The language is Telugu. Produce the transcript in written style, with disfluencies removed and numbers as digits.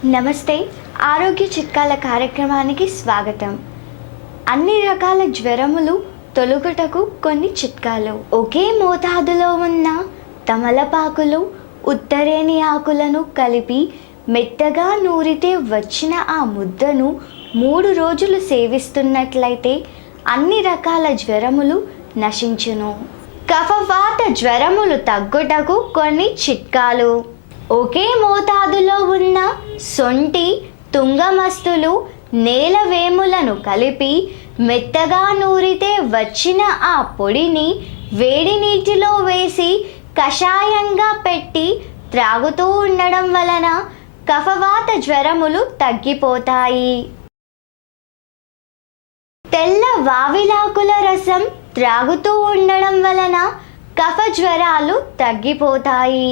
నమస్తే. ఆరోగ్య చిట్కాల కార్యక్రమానికి స్వాగతం. అన్ని రకాల జ్వరములు తొలగుటకు కొన్ని చిట్కాలు. ఒకే మోతాదులో ఉన్న తమలపాకులు, ఉత్తరేణి ఆకులను కలిపి మెత్తగా నూరితే వచ్చిన ఆ ముద్దను 3 రోజులు సేవిస్తున్నట్లయితే అన్ని రకాల జ్వరములు నశించును. కఫవాత జ్వరములు తగ్గుటకు కొన్ని చిట్కాలు. ఒకే మోతాదులో ఉన్న సొంటి, తుంగమస్తులు, నేలవేములను కలిపి మెత్తగా నూరితే వచ్చిన ఆ పొడిని వేడి నీటిలో వేసి కషాయంగా పెట్టి త్రాగుతూ ఉండడం వలన కఫవాత జ్వరములు తగ్గిపోతాయి. తెల్ల వావిలాకుల రసం త్రాగుతూ ఉండడం వలన కఫ జ్వరాలు తగ్గిపోతాయి.